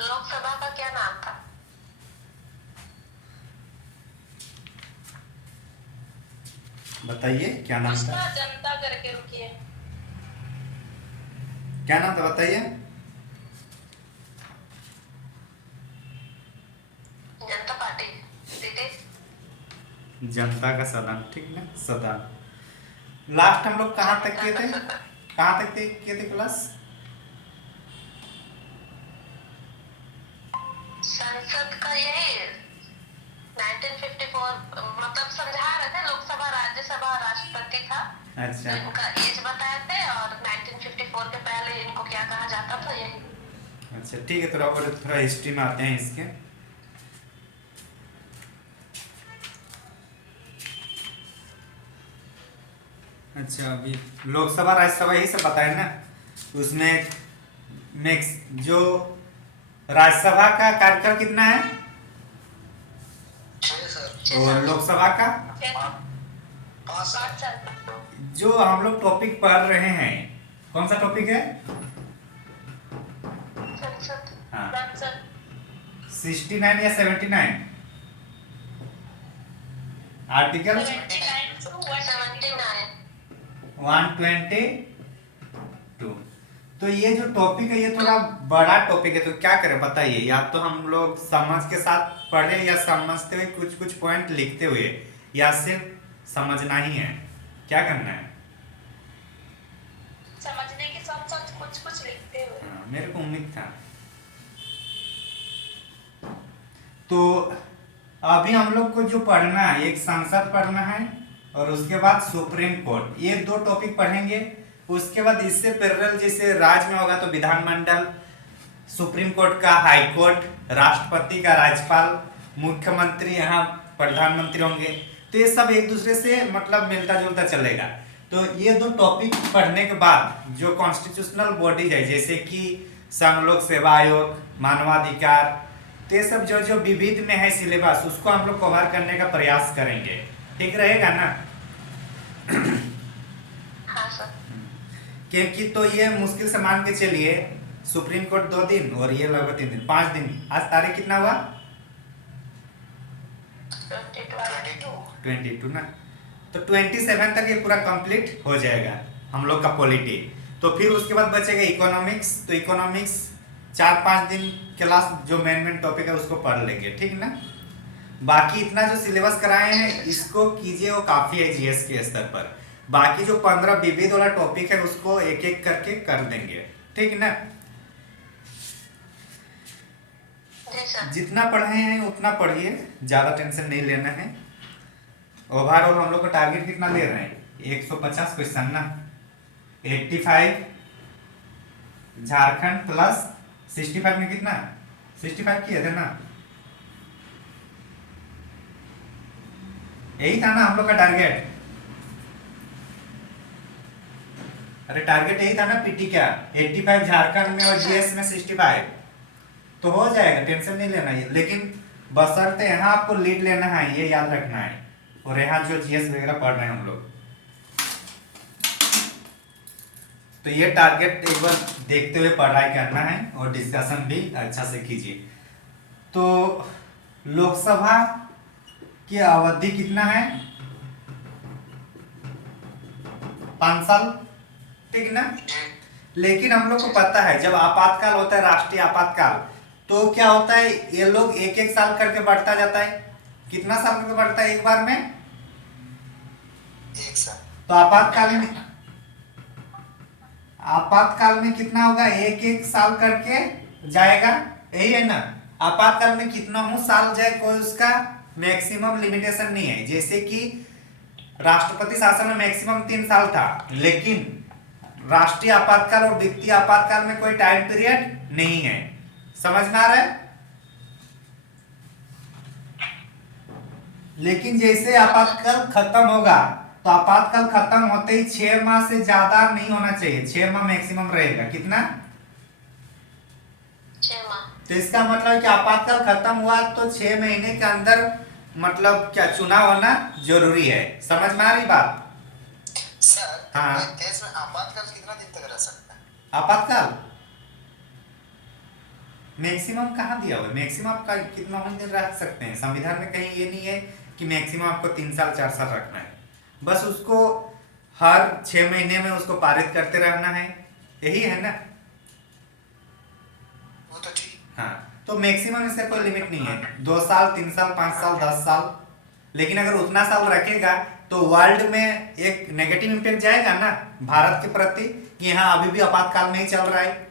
लोकसभा का क्या नाम था? बताइए क्या नाम था। उसका जनता करके रुकी है। क्या नाम था बताइए। जनता पार्टी। दीदी। जनता का सदन, ठीक ना, सदन। लास्ट हम लोग कहाँ तक जनता किए का थे? सदन। कहाँ तक किए थे क्लास? संसद का यही 1954 मतलब समझा रहे थे, लोकसभा राज्यसभा राष्ट्रपति था। अच्छा तो इनका एज बताए थे और 1954 के पहले इनको क्या कहा जाता था यही। अच्छा, ठीक है, थोड़ा हिस्ट्री में आते हैं इसके। अच्छा, अभी लोकसभा राज्यसभा यही सब बताए ना। उसमें नेक्स्ट जो राज्यसभा का कार्यकाल कितना है 6 और साल। लोकसभा का? 5 साल। जो हम लोग टॉपिक पढ़ रहे हैं, कौन सा टॉपिक है? संसद। हाँ, संसद। 69 या 79 आर्टिकल 79 to 179। 122। तो ये जो टॉपिक है ये थोड़ा बड़ा टॉपिक है, तो क्या करें बताइए। या तो हम लोग समझ के साथ पढ़े या समझते हुए कुछ कुछ पॉइंट लिखते हुए, या सिर्फ समझना ही है, क्या करना है? समझने के साथ साथ कुछ कुछ लिखते हुए। हाँ, मेरे को उम्मीद था। तो अभी हम लोग को जो पढ़ना है, एक संसद पढ़ना है और उसके बाद सुप्रीम कोर्ट, ये दो टॉपिक पढ़ेंगे। उसके बाद इससे पैरेलल जैसे राज्य में होगा तो विधानमंडल, सुप्रीम कोर्ट का हाई कोर्ट, राष्ट्रपति का राज्यपाल, मुख्यमंत्री, यहाँ प्रधानमंत्री होंगे। तो ये सब एक दूसरे से मतलब मिलता जुलता चलेगा। तो ये दो टॉपिक पढ़ने के बाद जो कॉन्स्टिट्यूशनल बॉडीज है, जैसे कि संघ लोक सेवा आयोग, मानवाधिकार, तो ये सब जो जो विविध में है सिलेबस, उसको हम लोग कवर करने का प्रयास करेंगे। ठीक रहेगा ना? हाँ सर। क्योंकि तो ये मुश्किल से मान के चलिए, सुप्रीम कोर्ट 2 दिन और ये लगभग 3 दिन, 5 दिन। आज तारीख कितना हुआ? 22 ना। तो 27 तक ये पूरा कंप्लीट हो जाएगा हम लोग का पॉलिटी। तो फिर उसके बाद बचेगा इकोनॉमिक्स। तो इकोनॉमिक्स 4-5 दिन क्लास जो मेन टॉपिक है उसको पढ़ लेंगे, ठीक ना। बाकी इतना जो सिलेबस कराए हैं इसको कीजिए, वो काफ़ी है जीएस के स्तर पर। बाकी जो 15 विविध वाला टॉपिक है उसको एक एक करके कर देंगे, ठीक ना। जितना पढ़े हैं उतना पढ़िए, ज़्यादा टेंशन नहीं लेना है। ओवरऑल हम लोग का टारगेट कितना ले रहे हैं? 150 क्वेश्चन ना। 85 झारखंड प्लस 65 में कितना? 65 किए थे ना, यही था ना हम लोग का टारगेट। अरे टारगेट यही था ना पीटी का, 85 झारखंड में और जीएस में 65। तो हो जाएगा, टेंशन नहीं लेना है। लेकिन बशर्ते यहाँ आपको लीड लेना है, ये याद रखना है। और यहाँ जो जीएस वगैरह पढ़ रहे हैं हम लोग, तो ये टारगेट एक बार देखते हुए पढ़ाई करना है और डिस्कशन भी अच्छा से कीजिए। तो लोकसभा की अवधि कितना है? 5 साल, ठीक ना। लेकिन हम लोग को पता है जब आपातकाल होता है, राष्ट्रीय आपातकाल, तो क्या होता है, ये लोग एक एक साल करके बढ़ता जाता है। कितना साल करके बढ़ता है एक बार में? 1 साल। तो आपातकाल में कितना होगा? एक एक साल करके जाएगा, यही है ना। आपातकाल में कितना हूं साल जाए, कोई उसका मैक्सिमम लिमिटेशन नहीं है। जैसे कि राष्ट्रपति शासन में मैक्सिमम 3 साल था, लेकिन राष्ट्रीय आपातकाल और वित्तीय आपातकाल में कोई टाइम पीरियड नहीं है। समझ में आ रहा है? लेकिन जैसे आपातकाल खत्म होगा, तो आपातकाल खत्म होते ही 6 माह से ज्यादा नहीं होना चाहिए, 6 माह मैक्सिमम रहेगा। कितना? 6 माह। तो इसका मतलब है कि आपातकाल खत्म हुआ तो 6 महीने के अंदर मतलब क्या चुनाव होना जरूरी है। समझ में आ रही बात? सर, हाँ। देश में आपातकाल कितना दिन तक रह सकता है? आपातकाल मैक्सिमम कहाँ दिया हुआ है? मैक्सिमम आपका कितना हम दिन रख सकते हैं? संविधान में कहीं ये नहीं है कि मैक्सिमम आपको 3 साल 4 साल रखना है। बस उसको हर 6 महीने में उसको पारित करते रहना है, यही है ना। वो तो ठीक। हाँ, तो मैक्सिमम इसका कोई लिमिट नहीं है, 2 साल 3 साल 5 साल 10 साल। लेकिन अगर उतना साल रखेगा तो वर्ल्ड में एक नेगेटिव इम्पैक्ट जाएगा ना भारत के प्रति, कि हाँ अभी भी आपातकाल नहीं चल रहा है,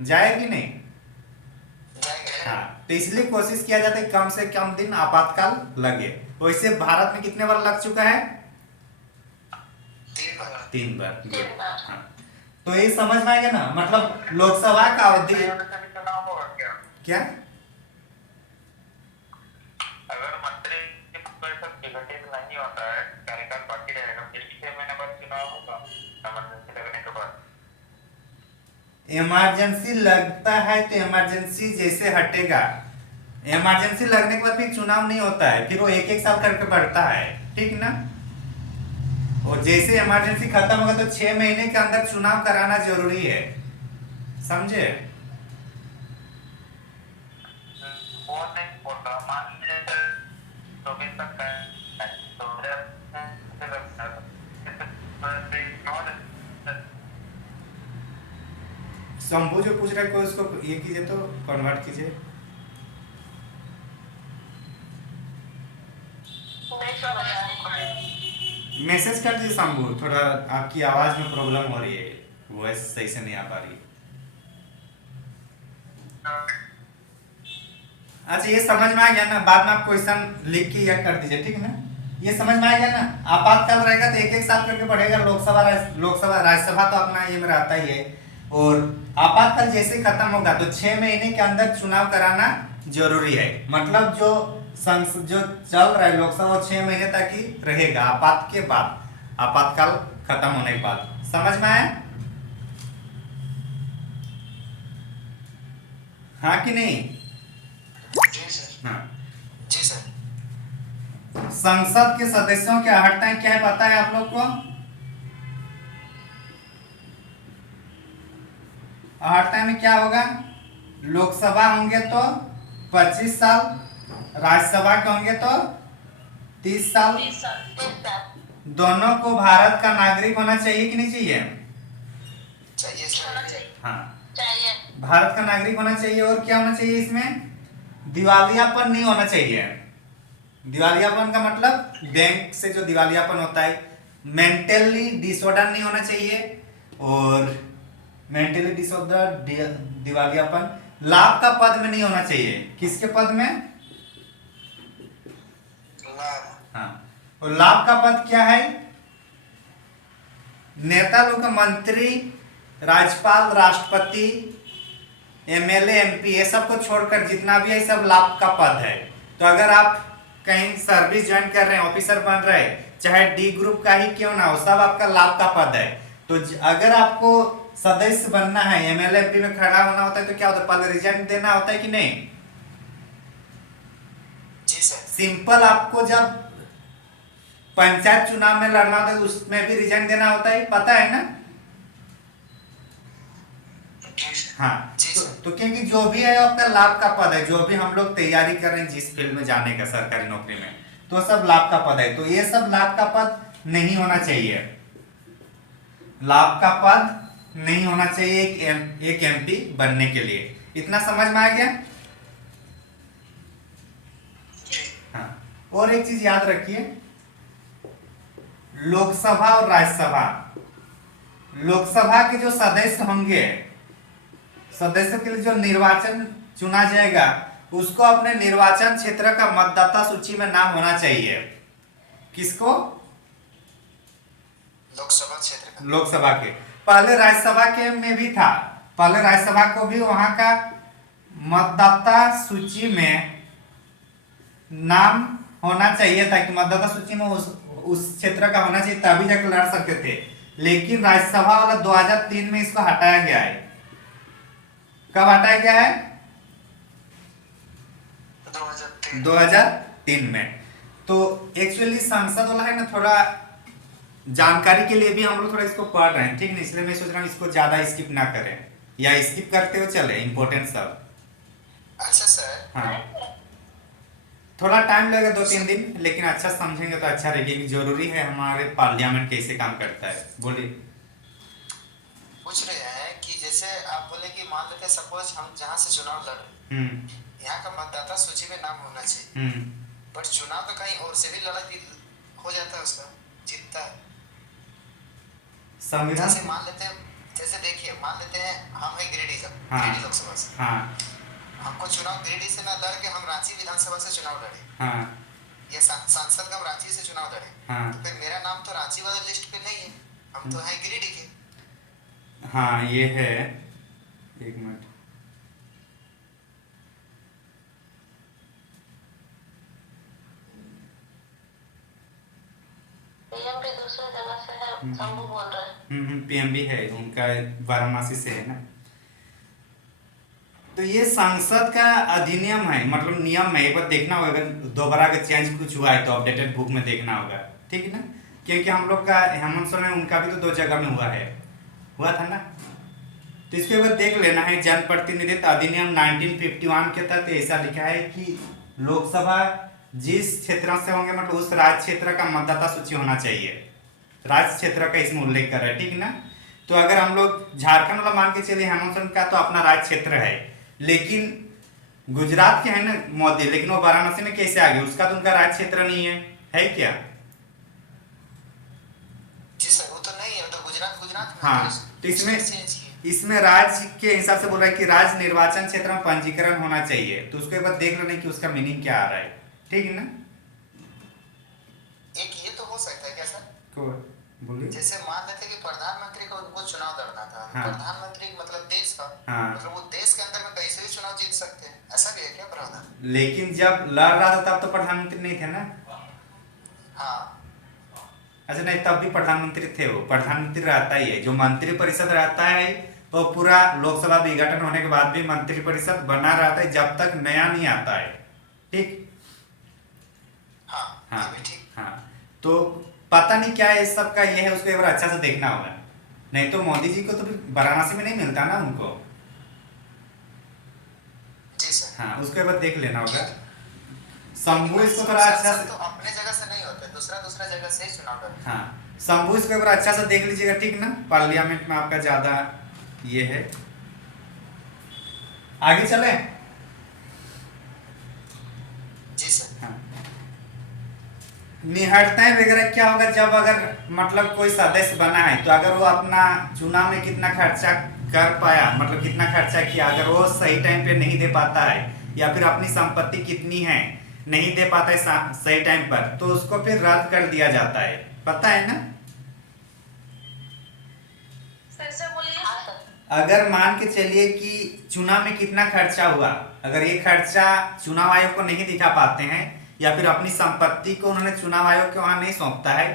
जाएगी नहीं। जाएंगे। हाँ, तो इसलिए कोशिश किया जाता है कम से कम दिन आपातकाल लगे। वैसे भारत में कितने बार लग चुका है? 3 बार। 3 बार। 3 बार। हाँ, तो ये समझ में आएगा ना, मतलब लोकसभा का अवधि चुनाव होगा क्या? क्या? अगर मंत्री परिषद विघटित नहीं होता है, कार्यकाल बाकी रहेगा, फिर 6 महीने बाद चुनाव होगा इमरजेंसी लगने के बाद। इमरजेंसी लगता है तो इमरजेंसी जैसे हटेगा, इमरजेंसी लगने के बाद फिर चुनाव नहीं होता है, फिर वो 1-1 साल करके बढ़ता है, ठीक ना। और जैसे इमरजेंसी खत्म होगा तो 6 महीने के अंदर चुनाव कराना जरूरी है, समझे। वो नहीं होता, मान लीजिए 24 तक का है, तो शंभू जो पूछ रहा है कोई उसको ये कीजिए तो कन्वर्ट कीजिए। नहीं समझ आ रही। मैसेज कर दीजिए शंभू, थोड़ा आपकी आवाज में प्रॉब्लम हो रही है, वॉइस सही से नहीं आ पा रही है। अच्छा ये समझ में आ गया ना, बाद में आप क्वेश्चन लिख के यह कर दीजिए, ठीक है ना। ये समझ में आ गया ना, आपातकाल रहेगा तो 1-1 साल करके बढ़ेगा, लोकसभा राज्यसभा तो अपना ये में रहता ही है। और आपातकाल जैसे खत्म होगा तो 6 महीने के अंदर चुनाव कराना जरूरी है, मतलब जो संसद जो चल रहा है लोकसभा 6 महीने तक ही रहेगा आपात के बाद, आपातकाल खत्म होने के बाद। समझ में आया? हाँ कि नहीं? जी सर। हाँ। जी सर। संसद के सदस्यों के हटाएं क्या है पता है आप लोग को? हटाएं में क्या होगा? लोकसभा होंगे तो 25 साल, राज्यसभा के होंगे तो 30 साल। 30 साल। दोनों को भारत का नागरिक होना चाहिए कि नहीं चाहिए? चाहिए होना सर। चाहिए। हाँ, चाहिए। भारत का नागरिक होना चाहिए। और क्या होना चाहिए इसमें? दिवालियापन नहीं होना चाहिए। दिवालियापन का मतलब बैंक से जो दिवालियापन होता है, मेंटली डिसऑर्डर नहीं होना चाहिए। और मेंटली डिसऑर्डर दिवालियापन, लाभ का पद में नहीं होना चाहिए। किसके पद में? लाभ। हाँ, और लाभ का पद क्या है? नेता लोग का मंत्री, राज्यपाल, राष्ट्रपति, एमएलए, एमपी, ये सब को छोड़कर जितना भी है सब लाभ का पद है। तो अगर आप कहीं सर्विस ज्वाइन कर रहे हैं, ऑफिसर बन रहे हैं, चाहे डी ग्रुप का ही क्यों ना हो, सब आपका लाभ का पद है। तो अगर आपको सदस्य बनना है, एमएलए, एमपी में खड़ा होना होता है तो क्या होता है? पहले रिजाइन देना होता है कि नहीं? जी सर। सिंपल, आपको जब पंचायत चुनाव में लड़ना होता है तो उसमें भी रिजाइन देना होता है, पता है ना। जी सर। हाँ, जी सर। तो क्योंकि जो भी है आपका लाभ का पद है, जो भी हम लोग तैयारी कर रहे हैं जिस फील्ड में जाने का सरकारी नौकरी में, तो सब लाभ का पद है। तो ये सब लाभ का पद नहीं होना चाहिए, लाभ का पद नहीं होना चाहिए एक एमपी बनने के लिए। इतना समझ में आ गया? जी। हाँ, और एक चीज याद रखिए, लोकसभा और राज्यसभा, लोकसभा के जो सदस्य होंगे, सदस्य के लिए जो निर्वाचन चुना जाएगा, उसको अपने निर्वाचन क्षेत्र का मतदाता सूची में नाम होना चाहिए। किसको? लोकसभा क्षेत्र का। लोकसभा के। पहले राज्यसभा के में भी था, पहले राज्यसभा को भी वहां का मतदाता सूची में नाम होना चाहिए था, कि मतदाता सूची में उस क्षेत्र का होना चाहिए, तभी जाकर लड़ सकते थे। लेकिन राज्यसभा वाला 2003 में इसको हटाया गया है। कब हटाया गया है? 2003 में। तो एक्चुअली संसद वाला है ना, थोड़ा जानकारी के लिए भी हम लोग थोड़ा इसको पढ़ रहे हैं, ठीक है, इसलिए मैं सोच रहा हूँ इसको ज्यादा स्किप ना करें। या स्किप करते हो चले इम्पोर्टेंट सब? अच्छा सर, हाँ, थोड़ा टाइम लगेगा 2-3 दिन, लेकिन अच्छा समझेंगे तो अच्छा रहेगा कि जरूरी है हमारे पार्लियामेंट कैसे काम करता है। बोलिए। पूछ रहे हैं कि जैसे आप बोले कि मान लेते हैं सपोज हम जहाँ से चुनाव लड़ रहे हम्म हैं, यहाँ का मतदाता सूची में नाम होना चाहिए, हम्म बट चुनाव तो कहीं और से भी लड़ा हो जाता है, उसका जीतता है। संविधान। जैसे मान लेते हैं, जैसे देखिए मान लेते हैं हम है गिरिडीह का, हाँ गिरिडीह लोकसभा से, हाँ हमको चुनाव गिरिडीह से ना लड़ के हम रांची विधानसभा से चुनाव लड़े, हाँ या सांसद का हम रांची से चुनाव लड़े, हाँ तो फिर मेरा नाम तो रांची वाला लिस्ट पे नहीं है, हम तो है गिरिडीह के। हाँ, ये है। एक मिनट। पीएम भी दूसरे जगह से है, शंभू बोल रहे हैं। पीएमबी है उनका, वाराणसी से है ना। तो ये संसद का अधिनियम है, मतलब नियम है। एक बार देखना होगा, अगर दोबारा अगर चेंज कुछ हुआ है तो अपडेटेड बुक में देखना होगा, ठीक है ना। क्योंकि हम लोग का हेमंत सोरेन उनका भी तो 2 जगह में हुआ था ना। तो इसके बाद देख लेना है। जनप्रतिनिधित्व अधिनियम 1951 के तहत ऐसा लिखा है कि लोकसभा जिस क्षेत्र से होंगे, मतलब उस राज्य क्षेत्र का मतदाता सूची होना चाहिए। राज्य क्षेत्र का इसमें उल्लेख कर रहा है, ठीक ना। तो अगर हम लोग झारखंड वाला मान के चलिए, हेमंत सोरेन का तो अपना राज्य क्षेत्र है, लेकिन गुजरात के है ना मोदी, लेकिन वो वाराणसी में कैसे आ गए? उसका तो उनका राज्य क्षेत्र नहीं है क्या? जी सर, वो तो नहीं है, तो गुजरात गुजरात में हाँ, है, तो इसमें चेंज किए। इसमें राज्य के हिसाब से बोल रहा है कि राज्य निर्वाचन क्षेत्र में पंजीकरण होना चाहिए। तो उसके बाद देख लेना कि उसका मीनिंग क्या आ रहा है, ठीक है ना। एक ये तो हो सकता है क्या सर, को बोलिए। जैसे मान लेते कि प्रधानमंत्री को उनको चुनाव लड़ना था, हाँ। प्रधानमंत्री मतलब देश का, हाँ। मतलब वो देश के अंदर में कहीं से भी चुनाव जीत सकते हैं, ऐसा भी है क्या प्रावधान? लेकिन जब लड़ रहा था तब तो प्रधानमंत्री नहीं थे ना। हाँ, अच्छा, नहीं, तब भी प्रधानमंत्री थे। वो प्रधानमंत्री रहता ही है। जो मंत्री परिषद रहता है वो पूरा लोकसभा विघटन होने के बाद भी मंत्री परिषद बना रहता है जब तक नया नहीं आता है, ठीक। हाँ, हाँ ये भी ठीक। हाँ, तो पता नहीं क्या है इस सब का, ये है, उसको एक बार अच्छा से देखना होगा। नहीं तो मोदी जी को तो वाराणसी में नहीं मिलता ना उनको। जी सर। हाँ, उसको एक बार देख लेना होगा। शंभू इसको थोड़ा अच्छा से, तो अपने जगह से नहीं होते, दूसरा जगह से ही चुनाव लड़ते। हाँ, शंभू इसको एक बार अच्छा से देख लीजिएगा, ठीक ना। पार्लियामेंट में आपका ज्यादा ये है। आगे चले। जी सर। हाँ, निहत्ताएं वगैरह क्या होगा जब अगर मतलब कोई सदस्य बना है, तो अगर वो अपना चुनाव में कितना खर्चा कर पाया, मतलब कितना खर्चा किया, अगर वो सही टाइम पे नहीं दे पाता है, या फिर अपनी संपत्ति कितनी है नहीं दे पाता है सही टाइम पर, तो उसको फिर रद्द कर दिया जाता है, पता है ना। फिर से बोलिए। हाँ सर। अगर मान के चलिए कि चुनाव में कितना खर्चा हुआ, अगर ये खर्चा चुनाव आयोग को नहीं दिखा पाते हैं, या फिर अपनी संपत्ति को उन्होंने चुनाव आयोग के वहां नहीं सौंपता है,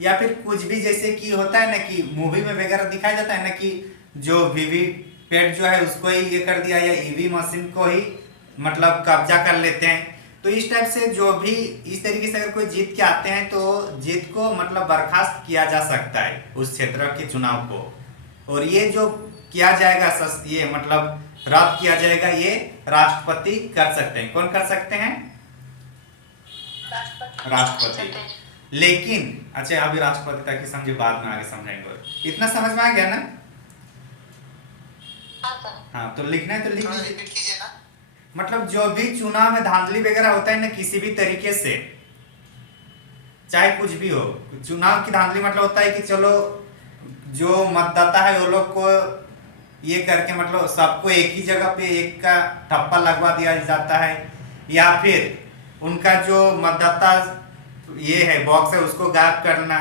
या फिर कुछ भी जैसे कि होता है ना कि मूवी में वगैरह दिखाया जाता है ना कि जो वीवीपैट जो है उसको ही ये कर दिया, या ईवी मशीन को ही मतलब कब्जा कर लेते हैं। तो इस टाइप से जो भी इस तरीके से अगर कोई जीत के आते हैं तो जीत को मतलब बर्खास्त किया जा सकता है उस क्षेत्र के चुनाव को। और ये जो किया जाएगा ये मतलब रद्द किया जाएगा, ये राष्ट्रपति कर सकते हैं। कौन कर सकते हैं? राष्ट्रपति। लेकिन अच्छा, अभी राष्ट्रपति तक ही समझे, बाद में आगे समझाएंगे। इतना समझ में आ गया ना? हाँ सर। हाँ, तो लिखना है तो लिख थोड़ा लीजिए। रिपीट कीजिए ना। मतलब जो भी चुनाव में धांधली वगैरह होता है ना, किसी भी तरीके से, चाहे कुछ भी हो, चुनाव की धांधली मतलब होता है कि चलो जो मतदाता है वो लोग को ये करके मतलब सबको एक ही जगह पे एक का ठप्पा लगवा दिया जाता है, या फिर उनका जो मतदाता ये है बॉक्स है उसको गायब करना,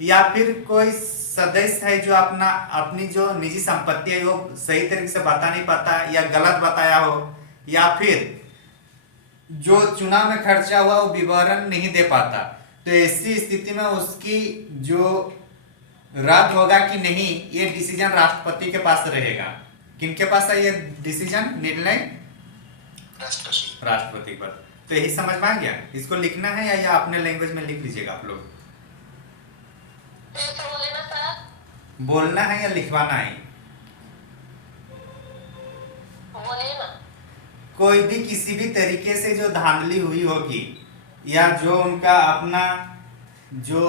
या फिर कोई सदस्य है जो अपनी जो निजी संपत्ति है वो सही तरीके से बता नहीं पाता या गलत बताया हो, या फिर जो चुनाव में खर्चा हुआ वो विवरण नहीं दे पाता, तो ऐसी स्थिति में उसकी जो रद्द होगा कि नहीं, ये डिसीजन राष्ट्रपति के पास रहेगा। किनके पास है ये डिसीजन, निर्णय? राष्ट्रपति पर। तो यही समझ में आ गया। इसको लिखना है या अपने लैंग्वेज में लिख लीजिएगा आप लोग। फिर से बोलिए ना सर। बोलना है या लिखवाना है? कोई भी किसी भी तरीके से जो धांधली हुई होगी या जो उनका अपना जो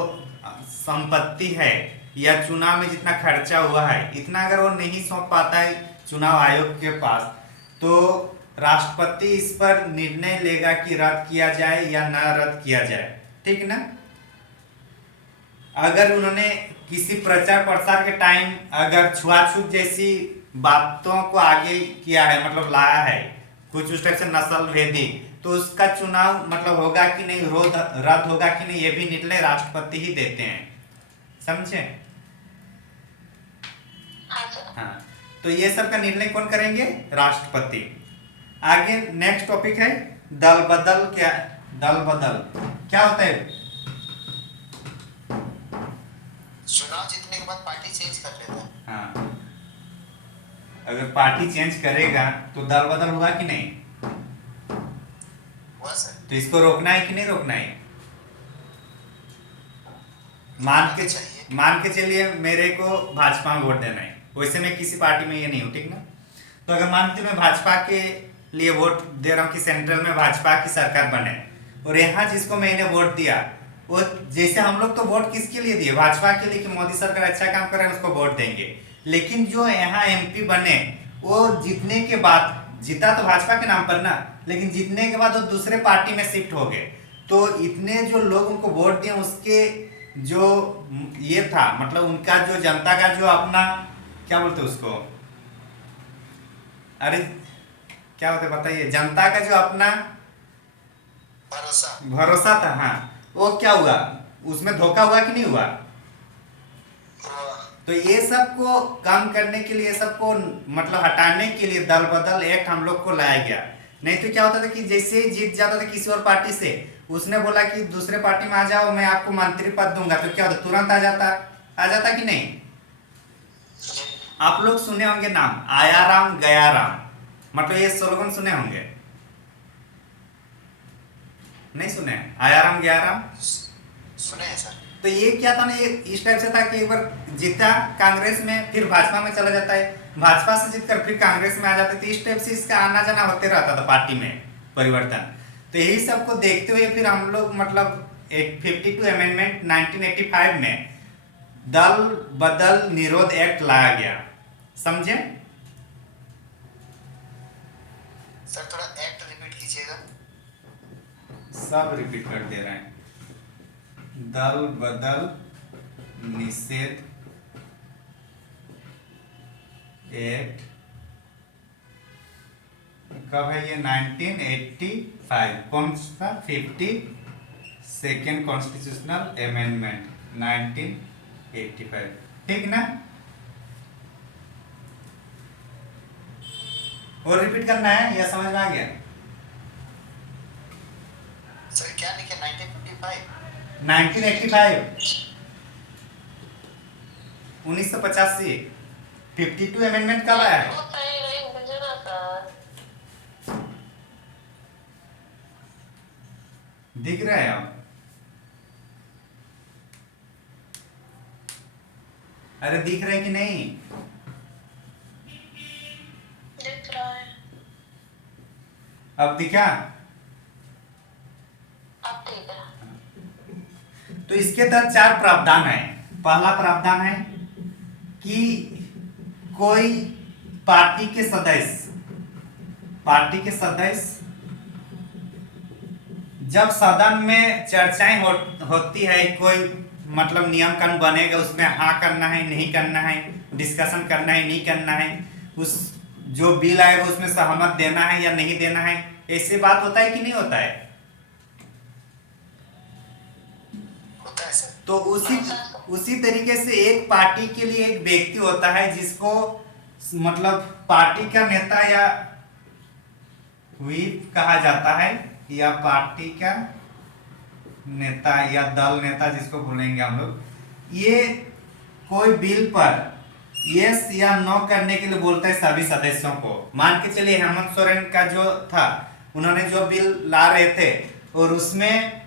संपत्ति है या चुनाव में जितना खर्चा हुआ है इतना अगर वो नहीं सौंप पाता है चुनाव आयोग के पास, तो राष्ट्रपति इस पर निर्णय लेगा कि रद्द किया जाए या ना रद्द किया जाए। ठीक ना। अगर उन्होंने किसी प्रचार प्रसार के टाइम अगर छुआछूत जैसी बातों को आगे किया है, मतलब लाया है कुछ उस टाइप से नस्ल भेदी, तो उसका चुनाव मतलब होगा कि नहीं, रद्द होगा कि नहीं, ये भी निर्णय राष्ट्रपति ही देते हैं। समझे। हाँ सर। हाँ, तो ये सब का निर्णय कौन करेंगे? राष्ट्रपति। आगे नेक्स्ट टॉपिक है दल बदल। दल बदल क्या होता है? चुनाव जीतने के बाद पार्टी चेंज कर लेता है। हाँ, अगर पार्टी चेंज करेगा तो दल बदल हुआ कि नहीं? हुआ सर। तो इसको रोकना है कि नहीं रोकना है? मान के चलिए मेरे को भाजपा में वोट देना है, वैसे मैं किसी पार्टी में ये नहीं हूँ, ठीक ना। तो अगर मान लीजिए मैं भाजपा के लिए वोट दे रहा हूँ कि सेंट्रल में भाजपा की सरकार बने, और यहाँ जिसको मैंने वोट दिया वो, जैसे हम लोग तो वोट किसके लिए दिए? भाजपा के लिए कि मोदी सरकार अच्छा काम कर रहे हैं उसको वोट देंगे। लेकिन जो यहाँ एमपी बने वो जीतने के बाद, जीता तो भाजपा के नाम पर ना, लेकिन जीतने के बाद वो दूसरे पार्टी में शिफ्ट हो गए। तो इतने जो लोग उनको वोट दिए उसके जो ये था, मतलब उनका जो जनता का जो अपना क्या बोलते उसको, अरे क्या होते बताइए, जनता का जो अपना भरोसा था, हाँ, वो क्या हुआ? उसमें धोखा हुआ कि नहीं हुआ? तो ये सब को कम करने के लिए, सबको मतलब हटाने के लिए दल बदल एक्ट हम लोग को लाया गया। नहीं तो क्या होता था कि जैसे ही जीत जाता था किसी और पार्टी से, उसने बोला कि दूसरे पार्टी में आ जाओ मैं आपको मंत्री पद दूंगा, तो क्या होता, तुरंत आ जाता कि नहीं। आप लोग सुने होंगे नाम आया राम गया राम, मतलब ये स्लोगन सुने होंगे, नहीं सुने? आया राम गया राम सुने हैं सर। तो ये क्या था ना, ये इस टाइप से था कि एक बार जीता कांग्रेस में, फिर भाजपा में चला जाता है, भाजपा से जीतकर फिर कांग्रेस में आ जाते, तो इस टाइप से इसका आना जाना होते रहता था पार्टी में परिवर्तन। तो यही सब को देखते हुए फिर हम लोग मतलब 52 अमेंडमेंट 1985 में दल बदल निरोध एक्ट लाया गया। समझे? सर थोड़ा एक्ट रिपीट कीजिएगा। सब रिपीट कर दे रहे हैं। दल बदल निषेध एक्ट कब है ये? 1985। कौन सा? 52nd constitutional amendment 1985। ठीक ना। और रिपीट करना है या समझ में आ गया? सर क्या लिखे? 1955 1985 52 अमेंडमेंट कब आया है? वो सही नहीं मुझे ना सर। दिख रहा है अब? अरे दिख रहा है कि नहीं? दिख रहा है। अब दिखा? अब ठीक है। तो इसके तहत 4 प्रावधान है। पहला प्रावधान है कि कोई पार्टी के सदस्य जब सदन में चर्चाएं होती है, कोई मतलब नियम कानून बनेगा, उसमें हाँ करना है नहीं करना है, डिस्कशन करना है नहीं करना है, उस जो बिल आएगा उसमें सहमत देना है या नहीं देना है, ऐसी बात होता है कि नहीं होता है? होता है सर। तो उसी तरीके से एक पार्टी के लिए एक व्यक्ति होता है जिसको मतलब पार्टी का नेता या व्हीप कहा जाता है, या पार्टी का नेता या दल नेता जिसको बोलेंगे हम लोग। ये कोई बिल पर यस या नो करने के लिए बोलता है सभी सदस्यों को। मान के चलिए हेमंत सोरेन का जो था, उन्होंने जो बिल ला रहे थे और उसमें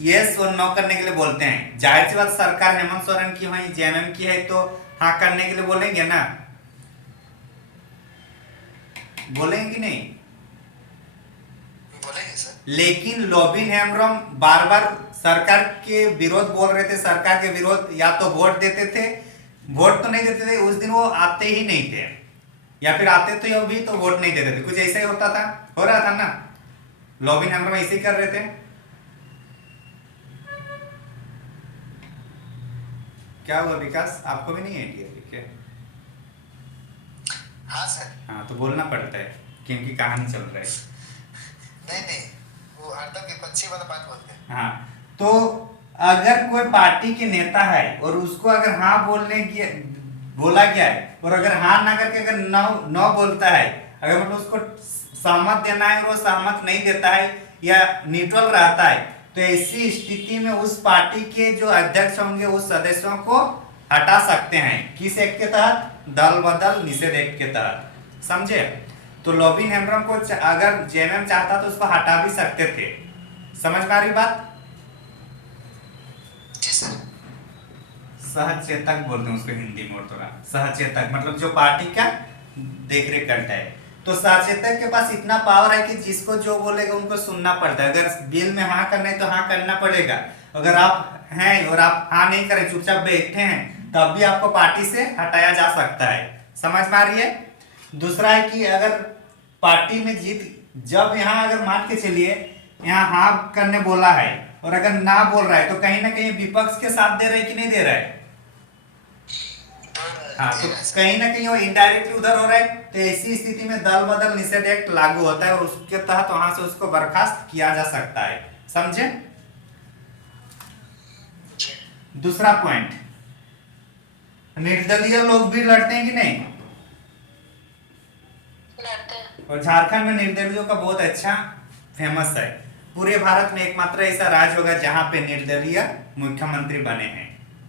यस और नो करने के लिए बोलते हैं। जाहिर सी बात सरकार हेमंत सोरेन की है, जेएमएम की है, तो हाँ करने के लिए बोलेंगे ना, बोलेंगे कि नहीं? है सर। लेकिन लॉबिन हेम्ब्रम बार बार सरकार के विरोध बोल रहे थे, सरकार के विरोध, या तो वोट देते थे, वोट तो नहीं देते थे, उस दिन वो आते ही नहीं थे, या फिर आते थे भी तो वोट नहीं देते थे, कुछ ऐसा ही होता था, हो रहा था ना। लॉबिन हेम्ब्रम ऐसे ही कर रहे थे। क्या हुआ विकास, आपको भी नहीं आइडिया है क्या? हाँ सर। हाँ तो बोलना पड़ता है क्योंकि कहानी चल रहा है। नहीं, वो हरदम विपक्षी वाला बात बोलते हैं। हाँ तो अगर कोई पार्टी के नेता है और उसको अगर हाँ बोला गया है, और अगर हाँ ना करके अगर नो बोलता है, अगर मतलब उसको सहमत देना है और वो सहमत नहीं देता है या न्यूट्रल रहता है, तो ऐसी स्थिति में उस पार्टी के जो अध्यक्ष होंगे उस सदस्यों को हटा सकते हैं। किस एक्ट के तहत? दल बदल निषेध एक्ट के तहत, समझे? तो लॉबिन हेम्ब्रम को अगर जेएमएम चाहता तो उसको हटा भी सकते थे। समझ में आ रही बात? जी सर। सहचेतक बोलते हैं उसको हिंदी में, और थोड़ा सहचेतक मतलब जो पार्टी का देखरेख करता है। तो सहचेतक के पास इतना पावर है कि जिसको जो बोलेगा उनको सुनना पड़ता है। अगर बिल में हाँ करना है तो हाँ करना पड़ेगा। अगर आप हैं और आप हाँ नहीं करें, चुपचाप बैठे हैं, तब भी आपको पार्टी से हटाया जा सकता है। समझ में आ रही है? दूसरा है कि अगर पार्टी में जब यहाँ अगर मान के चलिए यहाँ हाँ करने बोला है और अगर ना बोल रहा है, तो कहीं ना कहीं विपक्ष के साथ दे रहा है कि नहीं दे रहा है? हाँ तो कहीं ना कहीं वो इनडायरेक्टली उधर हो रहा है। तो ऐसी स्थिति में दल बदल निषेध एक्ट लागू होता है और उसके तहत वहां से उसको बर्खास्त किया जा सकता है। समझे? दूसरा पॉइंट, निर्दलीय लोग भी लड़ते हैं कि नहीं? लड़ते हैं। और झारखंड में निर्दलीयों का बहुत अच्छा फेमस है। पूरे भारत में एकमात्र ऐसा राज्य होगा जहां पे निर्दलीय मुख्यमंत्री बने हैं।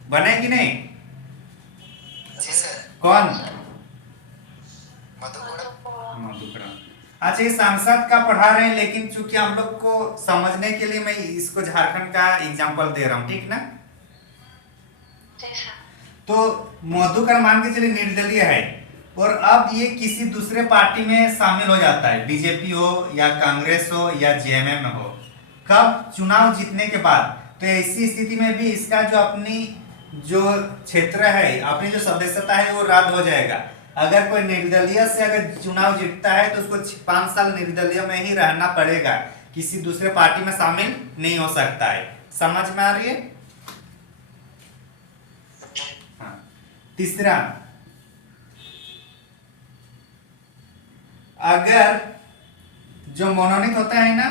बने कि नहीं? जी सर। कौन? मधुपुरा। मधुपुरा। अच्छा, ये सांसद का पढ़ा रहे हैं, लेकिन चूंकि हम लोग को समझने के लिए मैं इसको झारखंड का एग्जांपल दे रहा हूँ, ठीक ना? तो मधुकर मान के चलिए निर्दलीय है और अब ये किसी दूसरे पार्टी में शामिल हो जाता है, बीजेपी हो या कांग्रेस हो या जेएमएम हो। कब? चुनाव जीतने के बाद। तो ऐसी स्थिति में भी इसका जो अपनी जो क्षेत्र है, अपनी जो सदस्यता है वो रद्द हो जाएगा। अगर कोई निर्दलीय से अगर चुनाव जीतता है तो उसको 5 साल निर्दलीय में ही रहना पड़ेगा, किसी दूसरे पार्टी में शामिल नहीं हो सकता है। समझ में आ रही है? हाँ। तीसरा, अगर जो मनोनीत होता है ना,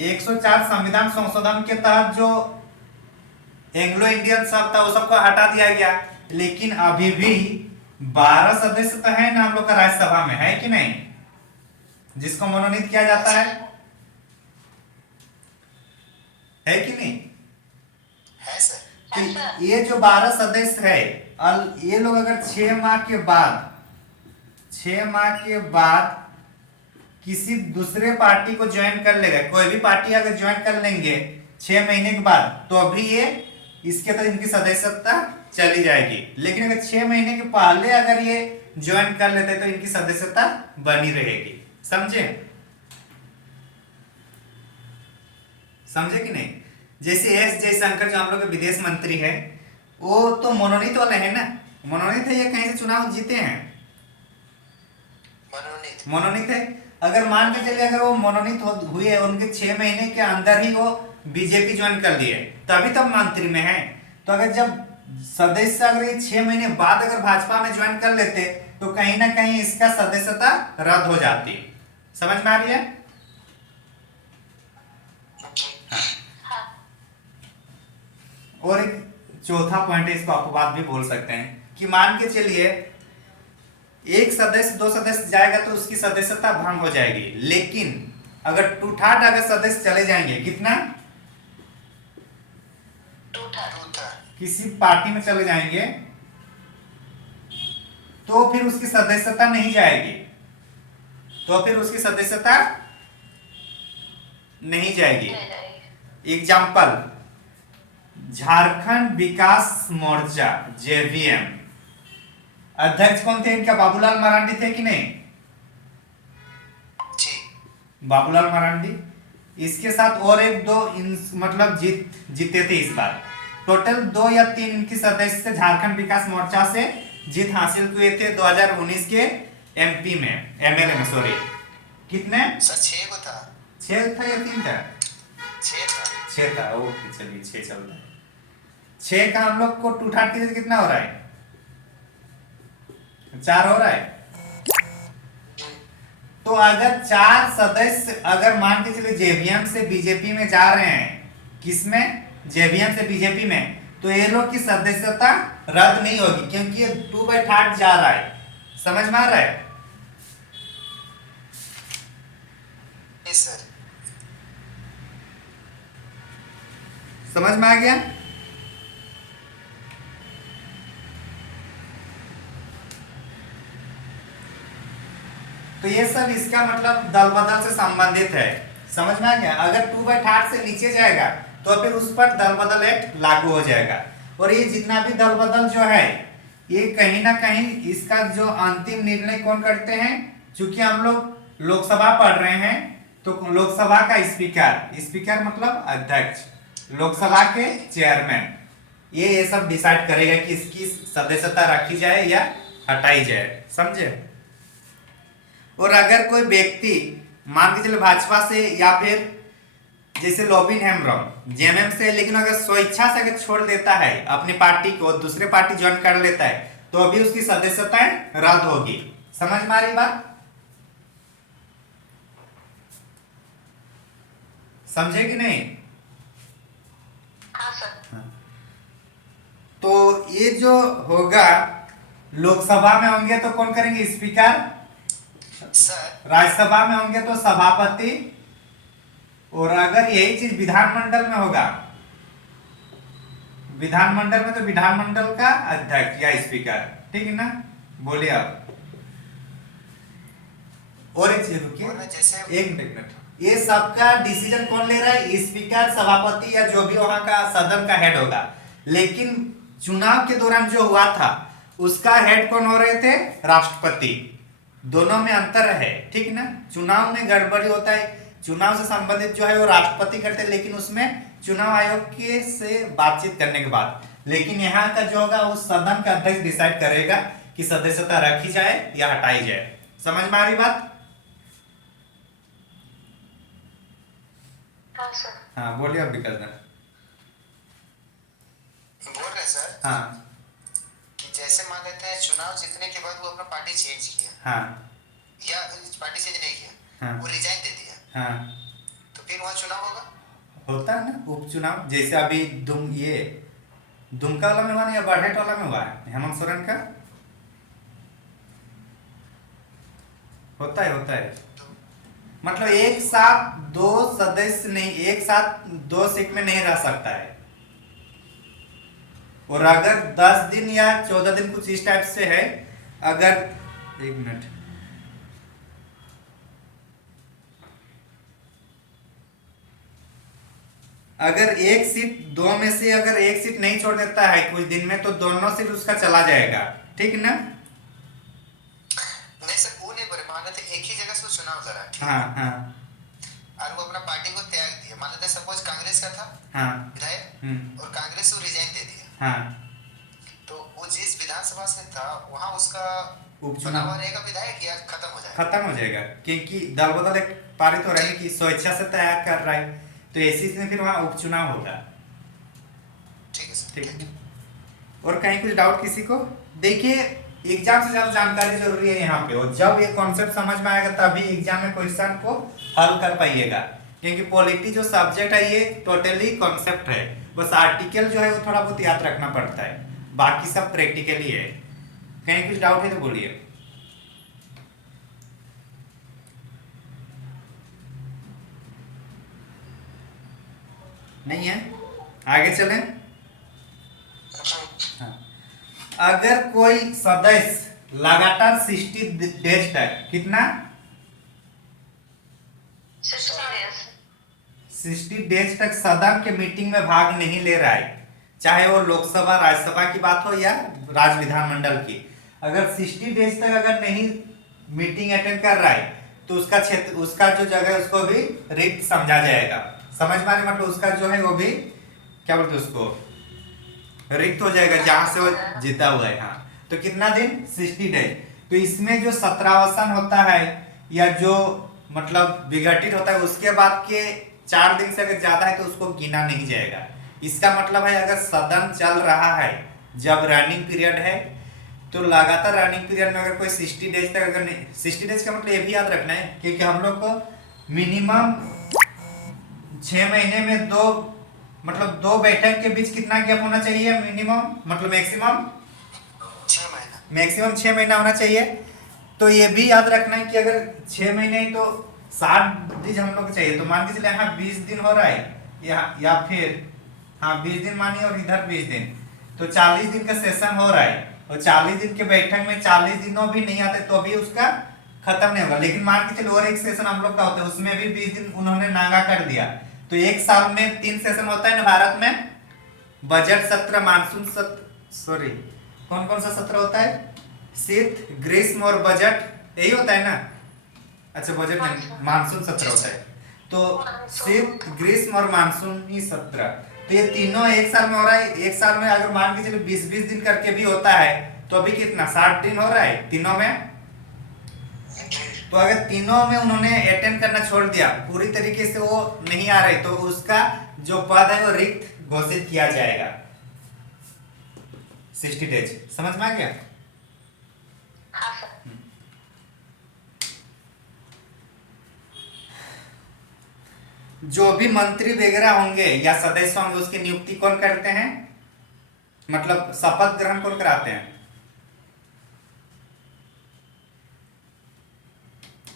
एक 104 संविधान संशोधन के तहत जो एंग्लो इंडियन सब था वो सबको हटा दिया गया, लेकिन अभी भी 12 सदस्य तो है ना हम लोग का राज्यसभा में, है कि नहीं? जिसको मनोनीत किया जाता है कि नहीं? है सर। तो ये जो 12 सदस्य है, ये लोग अगर 6 माह के बाद किसी दूसरे पार्टी को ज्वाइन कर लेगा, कोई भी पार्टी अगर ज्वाइन कर लेंगे 6 महीने के बाद, तो अभी ये इसके तहत इनकी सदस्यता चली जाएगी। लेकिन अगर 6 महीने के पहले अगर ये ज्वाइन कर लेते तो इनकी सदस्यता बनी रहेगी। समझे? समझे कि नहीं? जैसे एस जयशंकर जो हम लोग के विदेश मंत्री है, वो तो मनोनीत वाले है ना, मनोनीत है या कहीं से चुनाव जीते हैं? मनोनीत है। अगर मान के चलिए अगर वो मनोनीत हुए, उनके 6 महीने के अंदर ही वो बीजेपी ज्वाइन कर लिए, तभी तब मंत्री में है। तो अगर जब सदस्य अगर ये 6 महीने बाद अगर भाजपा में ज्वाइन कर लेते तो कहीं ना कहीं इसका सदस्यता रद्द हो जाती। समझ में आ रही है? हाँ। और एक चौथा पॉइंट है, इसको आपको बात भी बोल सकते हैं कि मान के चलिए एक सदस्य 2 सदस्य जाएगा तो उसकी सदस्यता भंग हो जाएगी, लेकिन अगर टूठाट अगर सदस्य चले जाएंगे, कितना? किसी पार्टी में चले जाएंगे तो फिर उसकी सदस्यता नहीं जाएगी, एग्जाम्पल, झारखंड विकास मोर्चा जेवीएम, अध्यक्ष कौन थे इनका? बाबूलाल मरांडी थे कि नहीं? जी। बाबूलाल मरांडी। इसके साथ और एक दो मतलब जीते थे इस बार। टोटल 2 या 3 इनकी सदस्य से झारखंड विकास मोर्चा से जीत हासिल हुए थे 2019 के एमपी में, एमएलए में, सॉरी। कितने? सर 6 को था। 6 था या 3 था? 6 था। 6 था, ओके चलिए 6 चल रहा है। 6 का हम लोग को 230 से कितना हो रहा है? 4 हो रहा है। तो अगर 4 सदस्य अगर मान के चलिए जेवीएम से बीजेपी में जा रहे हैं, किसमें? जेवीएम से बीजेपी में, तो ये लोग की सदस्यता रद्द नहीं होगी क्योंकि ये 2/3 जा रहा है। समझ में आ रहा है? सर समझ में आ गया? तो ये सब इसका मतलब दल बदल से संबंधित है। समझ में आ गया? अगर 2/3 से नीचे जाएगा तो फिर उस पर दल बदल एक्ट लागू हो जाएगा। और ये जितना भी दल बदल जो है, ये कहीं ना कहीं इसका जो अंतिम निर्णय कौन करते हैं? चूंकि हम लोग लोकसभा पढ़ रहे हैं, तो लोकसभा का स्पीकर मतलब अध्यक्ष, लोकसभा के चेयरमैन, ये सब डिसाइड करेगा कि इसकी सदस्यता रखी जाए या हटाई जाए। समझे? और अगर कोई व्यक्ति मान के चले भाजपा से या फिर जैसे लॉबिन हेम्ब्रम जेएमएम से, लेकिन अगर स्वेच्छा से अगर छोड़ देता है अपनी पार्टी को, दूसरे पार्टी ज्वाइन कर लेता है, तो अभी उसकी सदस्यता रद्द होगी। समझ में आ रही बात? समझे कि नहीं? हाँ सर। तो ये जो होगा, लोकसभा में होंगे तो कौन करेंगे? स्पीकर। सर राज्यसभा में होंगे तो सभापति। और अगर यही चीज विधानमंडल में होगा, विधानमंडल में, तो विधानमंडल का अध्यक्ष या स्पीकर। ठीक है ना? बोलिए आप। और एक चीज रुकिए, जैसे एक मिनट। ये सबका डिसीजन कौन ले रहा है? स्पीकर, सभापति या जो भी वहां का सदन का हेड होगा। लेकिन चुनाव के दौरान जो हुआ था उसका हेड कौन हो रहे थे? राष्ट्रपति। दोनों में अंतर है। ठीक ना? चुनाव में गड़बड़ी होता है, चुनाव से संबंधित जो है वो राष्ट्रपति करते हैं, लेकिन उसमें चुनाव आयोग के से बातचीत करने के बाद। लेकिन यहाँ का जो होगा वो सदन का अध्यक्ष डिसाइड करेगा कि सदस्यता रखी जाए या हटाई जाए। समझ में आ रही बात? हाँ सर। हाँ बोलिए अब विकास। बोल रहे सर हाँ कि जैसे मान लेते हैं चुनाव जीतने के बाद वो अपना पार्टी चेंज किया, हाँ या पार्टी चेंज नहीं किया, हाँ। वो रिजाइन दे दिया, हाँ, तो फिर वहाँ चुनाव होगा? होता है ना उपचुनाव। जैसे अभी दुमका वाला में हुआ ना, या बढ़ेट वाला में हुआ है हेमंत सोरेन का? होता है। मतलब एक साथ 2 सदस्य नहीं, एक साथ 2 सीट में नहीं रह सकता है। और अगर 10 दिन या 14 दिन कुछ इस टाइप से है, अगर एक मिनट, अगर एक सीट 2 में से अगर एक सीट नहीं छोड़ देता है कुछ दिन में, तो दोनों सीट उसका चला जाएगा। ठीक ना? नहीं सर, वो नहीं बोले, मान लेते एक ही जगह से वो चुनाव लड़ा, ठीक है? हाँ और वो अपना पार्टी को त्याग दिया। मान लेते सपोज कांग्रेस का था हाँ विधायक, और कांग्रेस को रिजाइन दे दिया, हाँ। तो वो जिस विधानसभा से था वहाँ उसका उपचुनाव बना रहेगा विधायक, या खत्म हो जाएगा? खत्म हो जाएगा, क्योंकि दल बदल एक पारित हो रहा है कि स्वेच्छा से तैयार कर रहा है, तो ऐसी में फिर वहाँ उपचुनाव होगा। ठीक है सर। ठीक है। और कहीं कुछ डाउट किसी को? देखिए, एग्जाम से ज्यादा जानकारी जरूरी है यहाँ पे, और जब ये कॉन्सेप्ट समझ में आएगा तभी एग्जाम में क्वेश्चन को हल कर पाइएगा। क्योंकि पॉलिटी जो सब्जेक्ट है ये टोटली कॉन्सेप्ट है, बस आर्टिकल जो है वो थोड़ा बहुत याद रखना पड़ता है, बाकी सब प्रैक्टिकली है। कहीं कुछ डाउट है तो बोलिए। नहीं है? आगे चलें। हाँ। अगर कोई सदस्य लगातार 60 डेज तक, कितना? 60 डेज तक सदन के मीटिंग में भाग नहीं ले रहा है, चाहे वो लोकसभा राज्यसभा की बात हो या राज्य विधानमंडल की, अगर 60 डेज तक अगर नहीं मीटिंग अटेंड कर रहा है तो उसका क्षेत्र, उसका जो जगह है उसको भी रिक्त समझा जाएगा। समझ में आ रहा है? मतलब उसका जो है वो भी क्या बोलते हैं उसको, रिक्त हो जाएगा जहां से वो जीता हुआ है। हाँ, तो कितना दिन? 60 डेज। तो इसमें जो सत्रावसान होता है या जो मतलब विघटित होता है उसके बाद के 4 दिन से अगर ज्यादा है तो उसको गिना नहीं जाएगा। इसका मतलब है अगर सदन चल रहा है, जब रनिंग पीरियड है, तो लगातार रनिंग पीरियड में अगर कोई 60 डेज तक अगर नहीं, 60 डेज का मतलब ये भी याद रखना है क्योंकि हम लोग को मिनिमम 6 महीने में दो बैठक के बीच कितना गैप होना चाहिए मिनिमम, मतलब मैक्सिमम 6 महीना होना चाहिए। तो ये भी याद रखना है कि अगर 6 महीने तो 60 दिन हम लोग को चाहिए। तो मान के चलिए यहाँ 20 दिन हो रहा है या फिर हाँ 20 दिन मानिए और इधर 20 दिन, तो 40 दिन का सेशन हो रहा है और 40 दिन के बैठक में 40 दिनों भी नहीं आते तो भी उसका खत्म नहीं होगा। लेकिन मान के चलिए और एक सेशन हम लोग का होता है उसमें भी 20 दिन उन्होंने नागा कर दिया, तो एक साल में 3 सेशन होता है ना भारत में, बजट सत्र, मानसून सत्र, सॉरी कौन कौन सा सत्र होता है? शीत, ग्रीष्म और बजट, यही होता है ना? अच्छा बजट नहीं, मानसून सत्र होता है। तो शीत, ग्रीष्म और मानसूनी सत्र, तो ये तीनों एक साल में हो रहा है। एक साल में अगर मान के चलिए 20-20 दिन करके भी होता है तो अभी कितना 60 दिन हो रहा है तीनों में। तो अगर तीनों में उन्होंने अटेंड करना छोड़ दिया, पूरी तरीके से वो नहीं आ रहे, तो उसका जो पद है वो रिक्त घोषित किया जाएगा 60 डेज। समझ में आ गया? हाँ सर। जो भी मंत्री वगैरह होंगे या सदस्य होंगे उसकी नियुक्ति कौन करते हैं, मतलब शपथ ग्रहण कौन कराते हैं?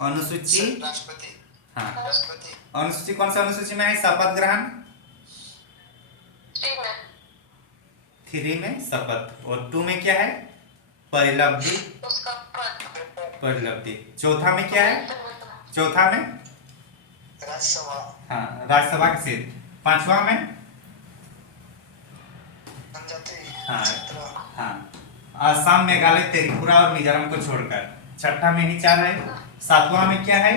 अनुसूची, राष्ट्रपति। हाँ राष्ट्रपति। अनुसूची कौन सा अनुसूची में है शपथ ग्रहण? 3 में शपथ, और 2 में क्या है? परिलब्धि। उसका पद। परिलब्धि। चौथा में क्या है? चौथा में राज्यसभा। हाँ राज्यसभा की सीट। 5वां में हाँ हाँ असम, मेघालय, त्रिपुरा और मिजोरम को छोड़कर। 6ठा में ही 4 है। 7वां में क्या है?